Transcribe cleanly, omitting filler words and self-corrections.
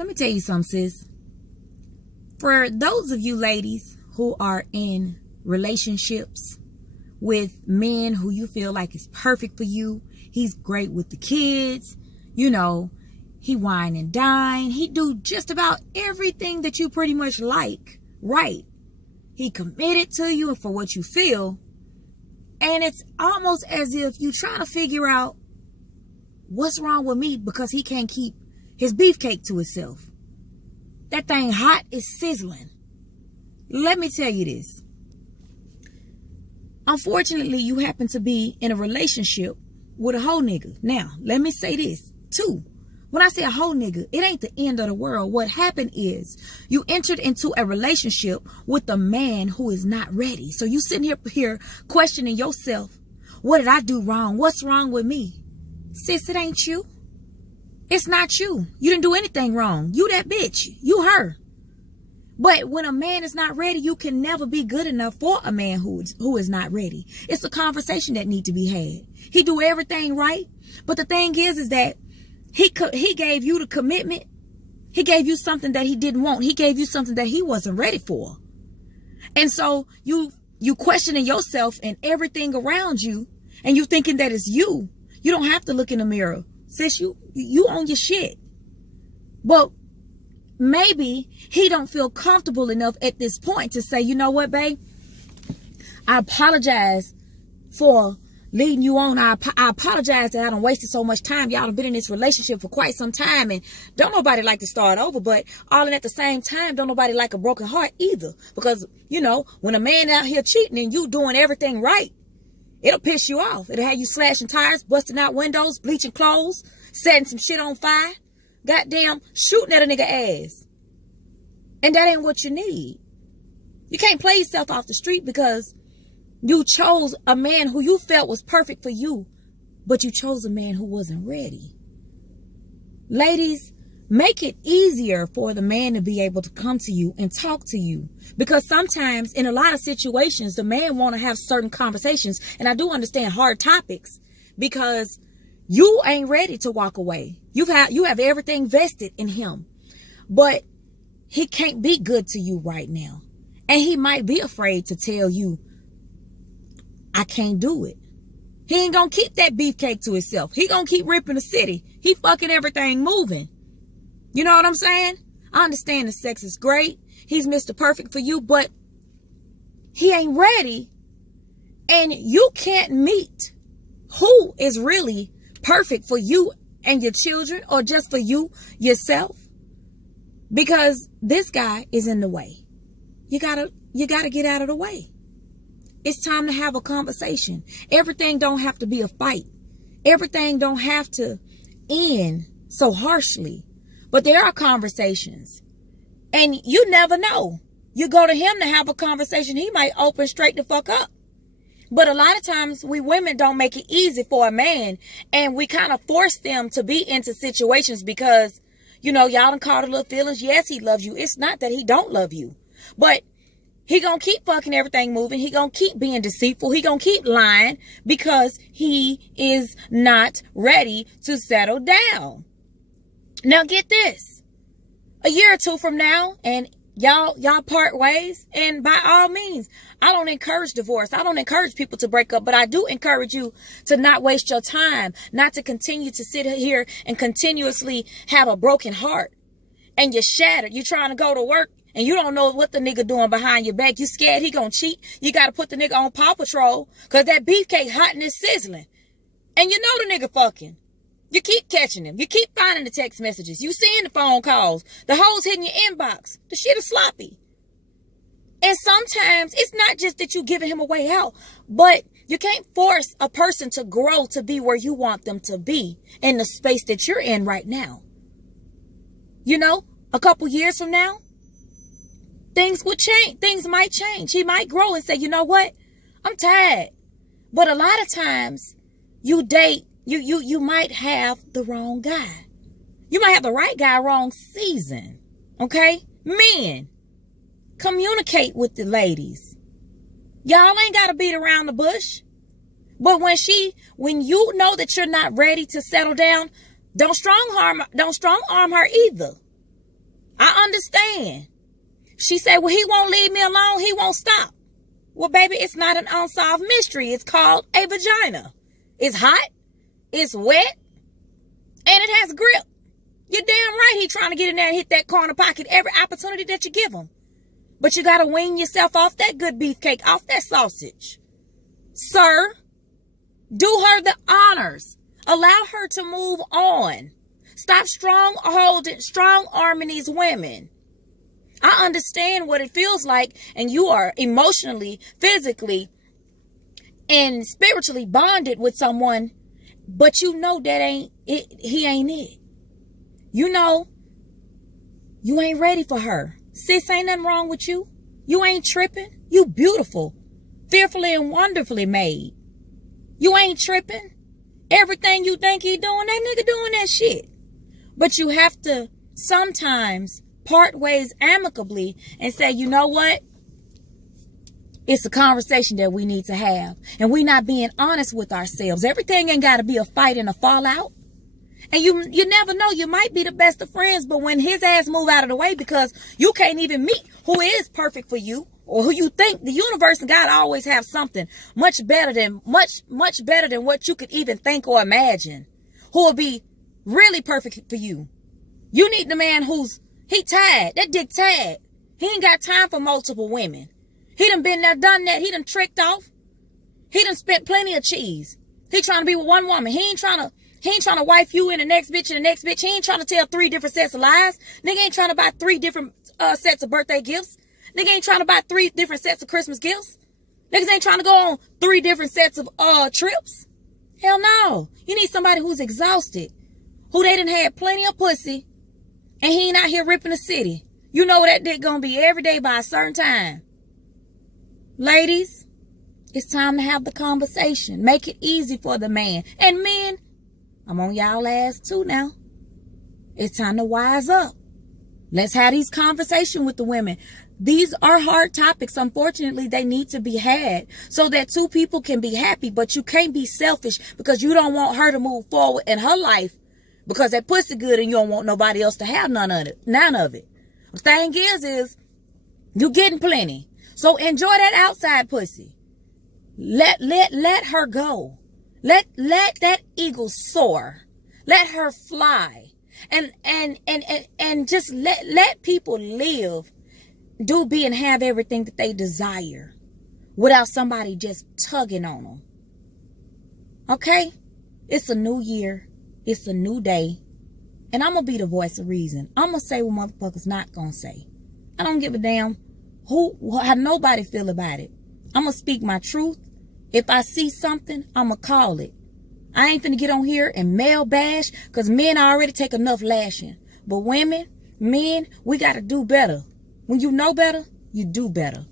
Let me tell you something, sis. For those of you ladies who are in relationships with men who you feel like is perfect for you, he's great with the kids, he wine and dine, he do just about everything that you pretty much like, right? He committed to you and for what you feel. And it's almost as if you're trying to figure out what's wrong with me because he can't keep his beefcake to himself. That thing hot is sizzling. Let me tell you this. Unfortunately, you happen to be in a relationship with a hoe nigga. Now, let me say this too. When I say a hoe nigga, it ain't the end of the world. What happened is you entered into a relationship with a man who is not ready. So you sitting here questioning yourself. What did I do wrong? What's wrong with me? Sis, it ain't you. It's not you. You didn't do anything wrong. You that bitch. You her. But when a man is not ready, you can never be good enough for a man who is not ready. It's a conversation that need to be had. He do everything right. But the thing is that he gave you the commitment. He gave you something that he didn't want. He gave you something that he wasn't ready for. And so you questioning yourself and everything around you, and you thinking that it's you. You don't have to look in the mirror. Sis, you own your shit. But maybe he don't feel comfortable enough at this point to say, you know what, babe? I apologize for leading you on. I apologize that I done wasted so much time. Y'all done been in this relationship for quite some time, and don't nobody like to start over, but all in at the same time, don't nobody like a broken heart either. Because, when a man out here cheating and you doing everything right, it'll piss you off. It'll have you slashing tires, busting out windows, bleaching clothes, setting some shit on fire, goddamn shooting at a nigga ass. And that ain't what you need. You can't play yourself off the street because you chose a man who you felt was perfect for you, but you chose a man who wasn't ready. Ladies, make it easier for the man to be able to come to you and talk to you. Because sometimes in a lot of situations, the man want to have certain conversations. And I do understand hard topics because you ain't ready to walk away. You have everything vested in him, but he can't be good to you right now. And he might be afraid to tell you, I can't do it. He ain't gonna keep that beefcake to himself. He gonna keep ripping the city. He fucking everything moving. You know what I'm saying? I understand the sex is great. He's Mr. Perfect for you, but he ain't ready. And you can't meet who is really perfect for you and your children or just for you yourself because this guy is in the way. You gotta get out of the way. It's time to have a conversation. Everything don't have to be a fight. Everything don't have to end so harshly. But there are conversations. And you never know. You go to him to have a conversation, he might open straight the fuck up. But a lot of times we women don't make it easy for a man. And we kind of force them to be into situations because, y'all done caught a little feelings. Yes, he loves you. It's not that he don't love you. But he gonna keep fucking everything moving. He gonna keep being deceitful. He gonna keep lying because he is not ready to settle down. Now get this. A year or two from now and y'all part ways, and by all means, I don't encourage divorce. I don't encourage people to break up, but I do encourage you to not waste your time, not to continue to sit here and continuously have a broken heart. And you're shattered. You're trying to go to work and you don't know what the nigga doing behind your back. You scared he gonna cheat. You got to put the nigga on Paw Patrol because that beefcake hot and it's sizzling. And you know the nigga fucking. You keep catching him. You keep finding the text messages. You seeing the phone calls. The hoes hitting your inbox. The shit is sloppy. And sometimes it's not just that you giving him a way out, but you can't force a person to grow to be where you want them to be in the space that you're in right now. A couple years from now, things would change. Things might change. He might grow and say, you know what? I'm tired. But a lot of times you date, you might have the wrong guy. You might have the right guy wrong season. Okay? Men, communicate with the ladies. Y'all ain't got to beat around the bush. But when you know that you're not ready to settle down, don't strong arm her either. I understand. She said, well, he won't leave me alone. He won't stop. Well, baby, it's not an unsolved mystery. It's called a vagina. It's hot. It's wet. And it has grip. You're damn right he trying to get in there and hit that corner pocket every opportunity that you give him. But you got to wean yourself off that good beefcake, off that sausage. Sir, do her the honors. Allow her to move on. Stop strong-arming these women. I understand what it feels like, and you are emotionally, physically, and spiritually bonded with someone, but you know that he ain't it. You know, you ain't ready for her. Sis, ain't nothing wrong with you. You ain't tripping. You beautiful, fearfully and wonderfully made. You ain't tripping. Everything you think he doing, that nigga doing that shit. But you have to sometimes part ways amicably and say, you know what? It's a conversation that we need to have. And we not being honest with ourselves. Everything ain't got to be a fight and a fallout. And you never know. You might be the best of friends, but when his ass move out of the way because you can't even meet who is perfect for you or who you think, the universe and God always have something much better than what you could even think or imagine, who will be really perfect for you. You need the man he tired. That dick tired. He ain't got time for multiple women. He done been there, done that. He done tricked off. He done spent plenty of cheese. He trying to be with one woman. He ain't trying to wife you in the next bitch and the next bitch. He ain't trying to tell 3 different sets of lies. Nigga ain't trying to buy 3 different sets of birthday gifts. Nigga ain't trying to buy 3 different sets of Christmas gifts. Niggas ain't trying to go on 3 different sets of trips. Hell no. You need somebody who's exhausted. Who they done had plenty of pussy. And he ain't out here ripping the city. You know that dick gonna be every day by a certain time. Ladies, it's time to have the conversation. Make it easy for the man. And men, I'm on y'all ass too now. It's time to wise up. Let's have these conversations with the women. These are hard topics. Unfortunately, they need to be had so that 2 people can be happy. But you can't be selfish because you don't want her to move forward in her life because that pussy good and you don't want nobody else to have none of it. The thing is you getting plenty. So enjoy that outside pussy. Let her go. Let that eagle soar. Let her fly. And just let people live, do, be, and have everything that they desire without somebody just tugging on them. Okay? It's a new year. It's a new day. And I'm going to be the voice of reason. I'm going to say what motherfuckers not going to say. I don't give a damn how nobody feel about it. I'm going to speak my truth. If I see something, I'm going to call it. I ain't finna get on here and male bash because men already take enough lashing. But women, men, we got to do better. When you know better, you do better.